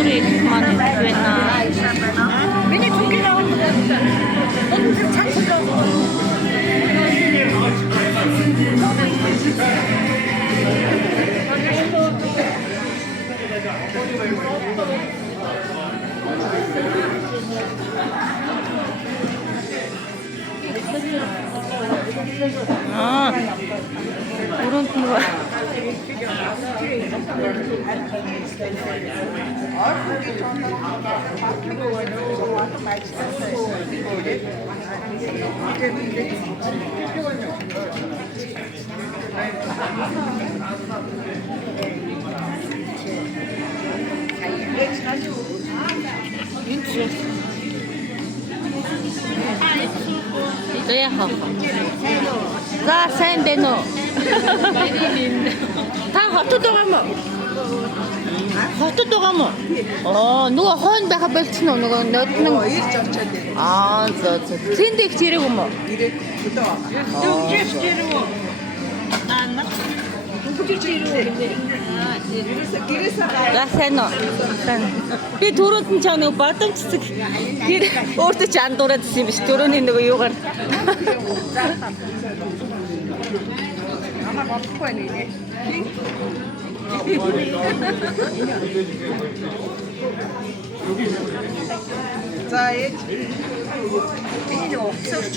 목소리 그만 했구나. 미니 두개 나왔는데 너무 잘 찾아서 아, 그런 거. Iya, За сайн байна уу? Та хотод байгаа мó? Хотод байгаа мó? Нөгөө хойно байха болчихно уу? Нөгөө ноднон ирж очоод ирээ. за. Тэндэх зэрэг юм уу? Ирээд өдөө байгаа. Дүүжээс ирээ. Наа. Дүүжээс ирээ. Гэрээсээ За сайн уу? Би түрүүнд нь чам нэг бадамжцэг гэр өөртөө ч андуураад ирсэн юм биш. Түрүүний нөгөө юугаар Ама болохгүй нэ. За ээж. Би нэг өгсөөрч.